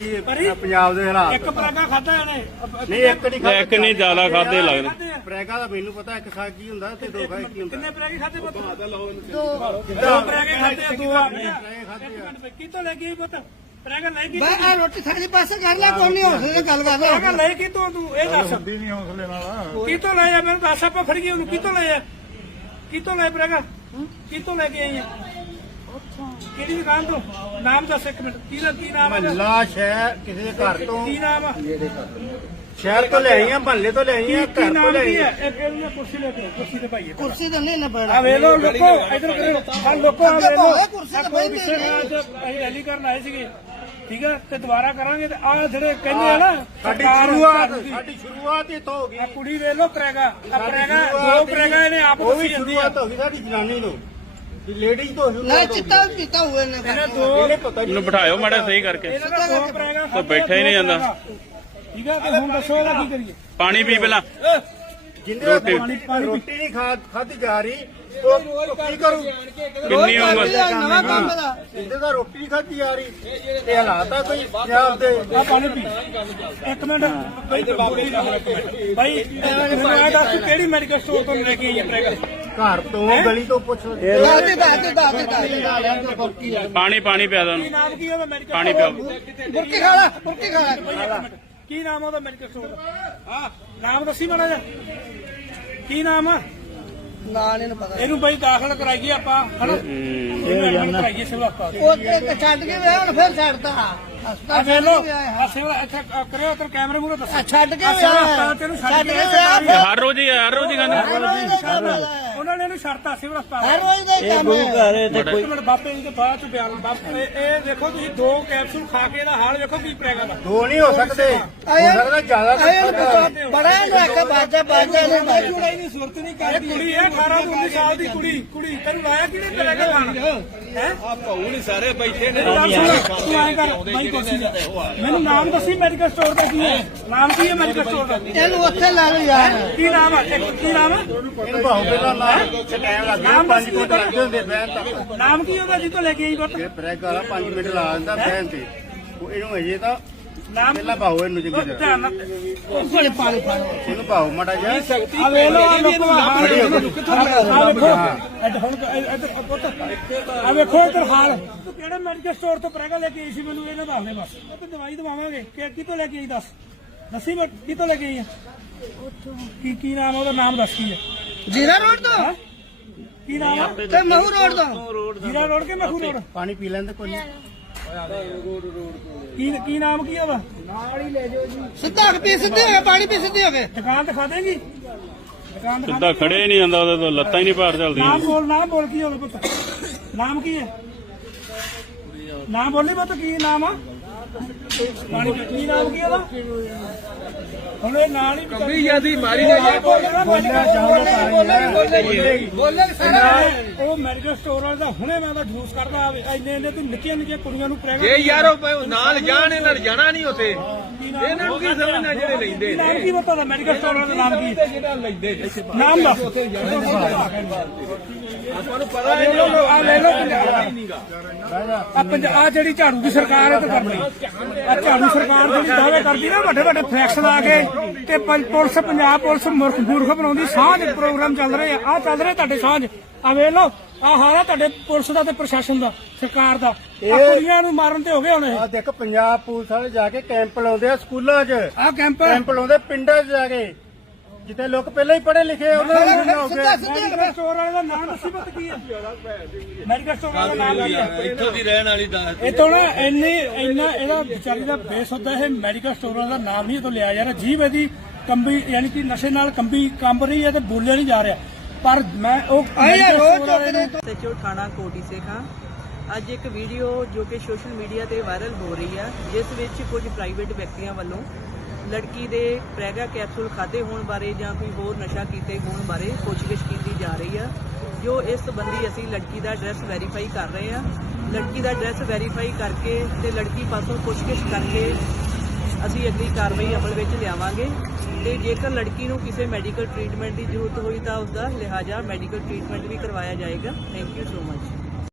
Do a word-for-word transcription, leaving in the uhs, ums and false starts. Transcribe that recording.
ਪੰਜਾਬ ਦੇ ਹਾਲਾਤ ਇੱਕ ਪ੍ਰੈਗਾ ਖਾਦਾ ਇਹਨੇ ਨਹੀਂ ਇੱਕ ਨਹੀਂ ਖਾਦਾ ਇੱਕ ਨਹੀਂ ਜ਼ਿਆਦਾ ਖਾਦੇ ਲੱਗਦੇ ਪ੍ਰੈਗਾ ਦਾ ਮੈਨੂੰ ਪਤਾ ਇੱਕ ਖਾ ਕੀ ਹੁੰਦਾ ਤੇ ਦੋ ਖਾ ਕੀ ਹੁੰਦਾ ਕਿੰਨੇ ਪ੍ਰੈਗੇ ਖਾਦੇ ਪੁੱਤ ਦੋ ਦੋ ਪ੍ਰੈਗੇ ਖਾਦੇ ਦੋ ਆ ਕਿਤੋਂ ਲੈ ਗਈ ਪੁੱਤ ਪ੍ਰੈਗਾ ਲੈ ਗਈ ਬਈ ਆ ਰੋਟੀ ਸਾਡੀ ਪਾਸੇ ਕਰ ਲੈ ਕੋਈ ਨਹੀਂ ਹੌਸਲੇ ਗੱਲ ਕਰ ਪ੍ਰੈਗਾ ਲੈ ਕਿਤੋਂ ਤੂੰ ਇਹ ਦੱਸ ਨਹੀਂ ਹੌਸਲੇ ਨਾਲ ਕਿਤੋਂ ਲੈ ਆ ਮੈਨੂੰ ਦੱਸ ਆਪਾਂ ਫੜ ਗਏ ਉਹਨੂੰ ਕਿਤੋਂ ਲੈ ਆ ਕਿਤੋਂ ਲੈ ਪ੍ਰੈਗਾ ਕਿਤੋਂ ਲੈ ਕੇ ਆਈ ਆ ਕਿਹੜੀ ਦੁਕਾਨ ਤੋਂ ਨਾਮ ਦੱਸ ਇੱਕ ਮਿੰਟ ਕੀ ਕੀ ਨਾਮ ਹੈ ਮਹੱਲਾ ਸ਼ਹਿਰ ਕਿਸੇ ਦੇ ਘਰ ਤੋਂ ਕੀ ਨਾਮ ਆ ਸ਼ਹਿਰ ਤੋਂ ਲੈ ਆਈਆਂ ਮਹੱਲੇ ਤੋਂ ਲੈ ਆਈਆਂ ਕੀ ਘਰ ਤੋਂ ਨਾਮ ਲੈ ਕੀ ਆਈਆਂ ਹੈ ਇਹ ਕਿਹੜੀ ਕੁਰਸੀ ਲੈ ਕੇ ਕੁਰਸੀ ਤੇ ਪਾਈਏ ਕੁਰਸੀ ਤੇ ਨਹੀਂ ਨਾ ਬੈਠ ਆ ਵੇ ਲੋ ਲੋਕੋ ਇਧਰ ਕਰੋ ਆ ਲੋਕੋ ਆ ਵੇ ਲੋ ਕੁਰਸੀ ਤੇ ਬੈਠ ਅਸੀਂ ਰੈਲੀ ਕਰਨ ਆਏ ਸੀਗੇ ਠੀਕ ਹੈ ਤੇ ਦੁਬਾਰਾ ਕਰਾਂਗੇ ਤੇ ਆ ਜਿਹੜੇ ਕਹਿੰਦੇ ਆ ਨਾ ਸਾਡੀ ਸ਼ੁਰੂਆਤ ਸਾਡੀ ਸ਼ੁਰੂਆਤ ਇੱਥੋਂ ਹੋ ਗਈ ਆ ਕੁੜੀ ਵੇ ਲੋ ਕਰੇਗਾ ਆ ਕਰੇਗਾ ਦੋ ਕਰੇਗਾ ਇਹਨੇ ਆਪ ਉਹ ਵੀ ਦੱਸੀ ਜਾਂਦੀ ਆ ਸ਼ੁਰੂਆਤ ਹੋ ਗਈ ਸਾਡੀ ਜਨਾਨੀ ਤੋਂ ਲੇਡੀਜ਼ ਤੋਂ ਨਾ ਚਿੱਟਾ ਪੀਤਾ ਹੋਏ ਨੇ ਇਹਨਾਂ ਦੋ ਇਹਨੂੰ ਬਿਠਾਇਓ ਮਾੜਾ ਸਹੀ ਕਰਕੇ ਇਹਨਾਂ ਦਾ ਦੋ ਕਰੇਗਾ ਤਾਂ ਬੈਠਾ ਹੀ ਨਹੀਂ ਜਾਂਦਾ ਠੀਕ ਹੈ ਤੇ ਹੁਣ ਦੱਸੋ ਇਹਦਾ ਕੀ ਕਰੀਏ ਪਾਣੀ ਪੀ ਪਹਿਲਾਂ ਜਿੰਦੇ ਰੋਟੀ- ਰੋਟੀ ਨਹੀਂ ਖਾ ਖਾਧੀ ਜਾ ਰਹੀ ਉਹ ਕੀ ਕਰੂ ਕਿੰਨੀ ਉਮਰ ਨਵਾਂ ਕੰਮ ਦਾ ਜਿੰਦੇ ਦਾ ਰੋਟੀ ਨਹੀਂ ਖਾਧੀ ਜਾ ਰਹੀ ਤੇ ਹਾਲਾਤ ਆ ਕੋਈ ਪੰਜਾਬ ਦੇ ਆ ਪਾਣੀ ਪੀ ਇੱਕ ਮਿੰਟ ਬਾਈ ਤੇ ਬਾਬੇ ਦੀ ਬਾਈ ਮੈਨੂੰ ਇਹ ਦੱਸ ਤੂੰ ਕਿਹੜੀ ਮੈਡੀਕਲ ਸਟੋਰ ਤੋਂ ਲੈ ਕੇ ਆਈ ਹੈ ਪ੍ਰੈਗਰ ਘਰ ਤੋਂ ਗਲੀ ਤੋਂ ਪੁੱਛ ਦਾਦੀ ਦਾਦੀ ਦਾਦੀ ਪਾਣੀ ਪਾਣੀ ਪਿਆ ਦੋ ਕੀ ਨਾਮ ਕੀ ਉਹਦਾ ਮੈਡੀਕਲ ਪਾਣੀ ਪਿਓ ਬੁਰਕੀ ਖਾ ਲੈ ਬੁਰਕੀ ਖਾ ਲੈ ਕੀ ਨਾਮ ਆ ਉਹਦਾ ਮੈਡੀਕਲ ਸਟੋਰ ਦਾ ਹਾਂ ਨਾਮ ਦੱਸੀ ਮਾੜਾ ਜਿਹਾ ਕੀ ਨਾਮ ਆ ਨਾ ਨਹੀਂ ਪਤਾ ਇਹਨੂੰ ਬਈ ਦਾਖਲ ਕਰਾਈਏ ਆਪਾਂ ਹਨਾ ਇਹਨੂੰ ਐਡਮਿਟ ਕਰਾਈਏ ਸਿਵਲ ਹਸਪਤਾਲ ਉਹ ਤੇ ਛੱਡ ਕੇ ਵਿਆਹ ਹੁਣ ਫਿਰ ਛੱਡਦਾ ਆ ਹਸਪਤਾਲ ਵੇ ਲੋ ਛੱਡ ਕੇ ਆ ਸਿਵਲ ਇੱਥੇ ਕਰਿਓ ਤੇ ਕੈਮਰੇ ਮੂਹਰੇ ਦੱਸੋ ਆ ਛੱਡ ਕੇ ਆ ਸਿਵਲ ਵਿਆਹ ਹਸਪਤਾਲ ਤੈਨੂੰ ਛੱਡ ਛੱਡ ਕੇ ਕੇ ਵਿਆਹ ਹਰ ਰੋਜ਼ ਹੀ ਹਰ ਰੋਜ਼ ਹੀ ਖਾਂਦੇ ਉਹਨਾਂ ਨੇ ਇਹਨੂੰ ਛੱਡਤਾ ਸਿਵਲ ਹਰ ਹਸਪਤਾਲ ਰੋਜ਼ ਦਾ ਹੀ ਕੰਮ ਹੈ ਇੱਕ ਮਿੰਟ ਬਾਪੇ ਜੀ ਦੇ ਬਾਅਦ ਚ ਬਿਆਨ ਬਾਪੇ ਇਹ ਦੇਖੋ ਤੁਸੀਂ ਦੋ ਕੈਪਸੂਲ ਖਾ ਕੇ ਇਹਦਾ ਹਾਲ ਵੇਖੋ ਕੀ ਪ੍ਰੈਗਾ ਦਾ ਦੋ ਨਹੀਂ ਹੋ ਸਕਦੇ ਹੋ ਸਕਦਾ ਜ਼ਿਆਦਾ ਆਏ ਬੜਾ ਇਹਨੂੰ ਆਖਿਆ ਬਾਜਾ ਬਾਜਾ ਨੇ ਚੁੜਾਈ ਦੀ ਸੁਰਤ ਨਹੀਂ ਕਰਦੀ ਕੁੜੀ ਹੈ ਅਠਾਰਾਂ ਤੋਂ ਉੱਨੀ ਸਾਲ ਦੀ ਕੁੜੀ ਕੁੜੀ ਤੈਨੂੰ ਲਾਇਆ ਕਿਹਨੇ ਕਰੇਗਾ ਖਾਣ ਹੈ ਆ ਭਾਊ ਨਹੀਂ ਸਾਰੇ ਬੈਠੇ ਨੇ ਤੂੰ ਆਏ ਕਰ ਬਾਈ ਕੁਰਸੀ ਤੇ ਮੈਨੂੰ ਨਾਮ ਦੱਸੀ ਮੈਡੀਕਲ ਸਟੋਰ ਦਾ ਕੀ ਹੈ ਨਾਮ ਕੀ ਹੈ ਮੈਡੀਕਲ ਸਟੋਰ ਦਾ ਇਹਨੂੰ ਉੱਥੇ ਲੈ ਲਓ ਯਾਰ ਕੀ ਨਾਮ ਹੈ ਇੱਕ ਕੀ ਨਾਮ ਹੈ ਇਹਨੂੰ ਭਾਉ ਪਹਿਲਾਂ ਨਾ ਟਾਈਮ ਲੱਗ ਗਿਆ ਪੰਜ ਮਿੰਟ ਲੱਗਦੇ ਹੁੰਦੇ ਬਹਿਣ ਤੱਕ ਨਾਮ ਕੀ ਉਹਦਾ ਜਿੱਥੋਂ ਲੈ ਕੇ ਆਈ ਪੁੱਤ ਇਹ ਬ੍ਰੇਕ ਵਾਲਾ ਪੰਜ ਮਿੰਟ ਲਾ ਦਿੰਦਾ ਬਹਿਣ ਤੇ ਉਹ ਇਹਨੂੰ ਅਜੇ ਤਾਂ ਨਾਮ ਪਹਿਲਾਂ ਭਾਉ ਇਹਨੂੰ ਚੰਗੀ ਤਰ੍ਹਾਂ ਧਿਆਨ ਨਾਲ ਪਾਣੀ ਪਾਣੀ ਪਾਣੀ ਇਹਨੂੰ ਭਾਉ ਮਾੜਾ ਜਿਹਾ ਆ ਵੇ ਲੋ ਆ ਲੋਕੋ ਆ ਵੇਖੋ ਇੱਧਰ ਹੁਣ ਇੱਧਰ ਪੁੱਤ ਆ ਵੇਖੋ ਇੱਧਰ ਹਾਲ ਤੂੰ ਕਿਹੜੇ ਮੈਡੀਕਲ ਸਟੋਰ ਤੋਂ ਪ੍ਰੈਗਾ ਲੈ ਕੇ ਆਈ ਸੀ ਮੈਨੂੰ ਇਹਨਾਂ ਦੱਸ ਦੇ ਬਸ ਤੇ ਦਵਾਈ ਦਵਾਵਾਂਗੇ ਕਿ ਕਿਤੋਂ ਲੈ ਕੇ ਆਈ ਦੱਸ ਦੱਸੀ ਮੈਂ ਕਿਤੋਂ ਲੈ ਕੇ ਆਈ ਆ ਕੀ ਕੀ ਨਾਮ ਉਹਦਾ ਨਾਮ ਦੱਸ ਕੀ ਹੈ ਜੀਰਾ ਰੋਡ ਤੋਂ ਕੀ ਨਾਮ ਆ ਤੇ ਮਹੂ ਰੋਡ ਤੋਂ ਜੀਰਾ ਰੋਡ ਕੇ ਮਖੂ ਰੋਡ ਪਾਣੀ ਪੀ ਲੈਂਦੇ ਕੋਈ ਨਹੀਂ ਕੀ ਕੀ ਨਾਮ ਕੀ ਉਹਦਾ ਸਿੱਧਾ ਪੀ ਸਿੱਧੇ ਹੋ ਗਏ ਪਾਣੀ ਪੀ ਸਿੱਧੇ ਹੋ ਗਏ ਦੁਕਾਨ ਦਿਖਾ ਦੇਂਗੀ ਦੁਕਾਨ ਦਿਖਾ ਸਿੱਧਾ ਖੜੇ ਹੀ ਨਹੀਂ ਜਾਂਦਾ ਉਹਦੇ ਤੋਂ ਲੱਤਾਂ ਹੀ ਨਹੀਂ ਪਾਰ ਚੱਲਦੀਆਂ ਨਾਮ ਬੋਲ ਨਾਮ ਬੋਲ ਕੀ ਹੋਵੇ ਪੁੱਤ ਨਾਮ ਕੀ ਹੈ ਨਾਮ ਬੋਲੀ ਪੁੱਤ ਕੀ ਨਾਮ ਆ ਪਾਣੀ ਪੀ- ਕੀ ਨਾਮ ਕੀ ਉਹਦਾ ਹੁਣ ਇਹ ਨਾਲ ਹੀ ਕੰਬੀ ਜਿਆਦੀ ਮਾਰੀ ਨਾ ਜਾ ਬੋਲੇ ਸਾਰਾ ਉਹ ਮੈਡੀਕਲ ਸਟੋਰ ਵਾਲਾ ਤਾਂ ਹੁਣੇ ਮੈਂ ਤਾਂ ਜੂਸ ਕਰਦਾ ਆਵੇ ਇੰਨੇ ਇੰਨੇ ਤੂੰ ਨਿੱਕੀਆਂ ਨਿੱਕੀਆਂ ਕੁੜੀਆਂ ਨੂੰ ਪ੍ਰੈਗਨ ਇਹ ਯਾਰੋ ਭਾਈ ਨਾਲ ਜਾਣ ਇਹਨਾਂ ਨੇ ਜਾਣਾ ਨਹੀਂ ਉੱਥੇ ਇਹਨਾਂ ਨੂੰ ਕੀ ਸਮਝਣਾ ਜਿਹੜੇ ਲੈਂਦੇ ਨਾਮ ਕੀ ਪਤਾ ਦਾ ਮੈਡੀਕਲ ਸਟੋਰ ਵਾਲਾ ਨਾਮ ਕੀ ਨੇ ਜਿਹੜਾ ਲੈਂਦੇ ਨੇ ਨਾਮ ਦੱਸ ਆਪਾਂ ਨੂੰ ਪਤਾ ਲੈ ਲਓ ਆ ਲੈ ਲਓ ਆ ਪੰਜਾਬ ਜਿਹੜੀ ਝਾੜੂ ਦੀ ਸਰਕਾਰ ਹੈ ਤੇ ਕਰਨੀ ਆ ਝਾੜੂ ਸਰਕਾਰ ਜਿਹੜੀ ਦਾਅਵੇ ਕਰਦੀ ਨਾ ਵੱਡੇ ਵੱਡੇ ਫੈਕਸ ਲਾ ਕੇ ਤੇ ਪੰ- ਪੁਲਿਸ ਪੰਜਾਬ ਪੁਲਿਸ ਮੁਰਖ ਮੂਰਖ ਬਣਾਉਂਦੀ ਸਾਂਝ ਪ੍ਰੋਗਰਾਮ ਚੱਲ ਰਹੇ ਆ ਆ ਚੱਲ ਰਹੇ ਤੁਹਾਡੇ ਸਾਂਝ ਆ ਵੇਖ ਲਓ ਆ ਹਾਰਾ ਤੁਹਾਡੇ ਪੁਲਿਸ ਦਾ ਤੇ ਪ੍ਰਸ਼ਾਸਨ ਦਾ ਸਰਕਾਰ ਦਾ ਆ ਕੁੜੀਆਂ ਨੂੰ ਮਾਰਨ ਤੇ ਹੋ ਗਏ ਹੁਣ ਇਹ ਆ ਦੇਖ ਪੰਜਾਬ ਪੁਲਿਸ ਵਾਲੇ ਜਾ ਕੇ ਕੈਂਪ ਲਾਉਂਦੇ ਆ ਸਕੂਲਾਂ 'ਚ ਆ ਕੈਂਪ ਕੈਂਪ ਲਾਉਂਦੇ ਪਿੰਡਾਂ 'ਚ ਜਾ ਕੇ ਜਿੱਥੇ ਲੋਕ ਪਹਿਲਾਂ ਹੀ ਪੜ੍ਹੇ ਲਿਖੇ ਉਹਨਾਂ ਨੂੰ ਵੀ ਹੋ ਗਏ ਮੈਡੀਕਲ ਸਟੋਰ ਵਾਲੇ ਦਾ ਨਾਮ ਦੱਸੀ ਪਤ ਕੀ ਹੈ ਮੈਡੀਕਲ ਸਟੋਰ ਵਾਲੇ ਦਾ ਨਾਮ ਕੀ ਹੈ ਇੱਥੋਂ ਦੀ ਰਹਿਣ ਵਾਲੀ ਦਾ ਇਹ ਤੋਂ ਨਾ ਇੰਨੀ ਇੰਨਾ ਇਹਦਾ ਵਿਚਾਰੀ ਦਾ ਬੇਸ ਹੁੰਦਾ ਇਹ ਮੈਡੀਕਲ ਸਟੋਰਾਂ ਦਾ ਨਾਮ ਨਹੀਂ ਇਹ ਤੋਂ ਲਿਆ ਜਾ ਰਿਹਾ ਜੀਵ ਇਹਦੀ ਕੰਬੀ ਯਾਨੀ ਕਿ ਨਸ਼ੇ ਨਾਲ ਕੰਬੀ ਕੰਬ ਰਹੀ ਹੈ ਤੇ ਬੋਲਿਆ ਨਹੀਂ ਜਾ ਰਿਹਾ ਪਰ ਮੈਂ ਉਹ ਸਚੋ ਥਾਣਾ ਕੋਟੀ ਸੇ ਖਾਂ ਅੱਜ ਇੱਕ ਵੀਡੀਓ ਜੋ ਕਿ ਸੋਸ਼ਲ ਮੀਡੀਆ ਤੇ ਵਾਇਰਲ ਹੋ ਰਹੀ ਹੈ ਜਿਸ ਵਿੱਚ ਕੁਝ ਪ੍ਰਾਈਵੇਟ ਵਿਅਕਤੀਆਂ ਵੱਲੋਂ ਲੜਕੀ ਦੇ ਪ੍ਰੈਗਾ ਕੈਪਸੂਲ ਖਾਦੇ ਹੋਣ ਬਾਰੇ ਜਾਂ ਕੋਈ ਹੋਰ ਨਸ਼ਾ ਕੀਤੇ ਹੋਣ ਬਾਰੇ ਪੁੱਛਗਿੱਛ ਕੀਤੀ ਜਾ ਰਹੀ ਹੈ ਜੋ ਇਸ ਸੰਬੰਧੀ ਅਸੀਂ ਲੜਕੀ ਦਾ ਐਡਰੈਸ ਵੈਰੀਫਾਈ ਕਰ ਰਹੇ ਹਾਂ ਲੜਕੀ ਦਾ ਐਡਰੈਸ ਵੈਰੀਫਾਈ ਕਰਕੇ ਤੇ ਲੜਕੀ ਪਾਸੋਂ ਪੁੱਛਗਿੱਛ ਕਰਕੇ ਅਸੀਂ ਅਗਲੀ ਕਾਰਵਾਈ ਅਮਲ ਵਿੱਚ ਲਿਆਵਾਂਗੇ ਤੇ ਜੇਕਰ ਲੜਕੀ ਨੂੰ ਕਿਸੇ ਮੈਡੀਕਲ ਟ੍ਰੀਟਮੈਂਟ ਦੀ ਜ਼ਰੂਰਤ ਹੋਈ ਤਾਂ ਉਸ ਦਾ ਲਿਹਾਜ਼ਾ ਮੈਡੀਕਲ ਟ੍ਰੀਟਮੈਂਟ ਵੀ ਕਰਵਾਇਆ ਜਾਏਗਾ ਥੈਂਕ ਯੂ ਸੋ ਮਚ।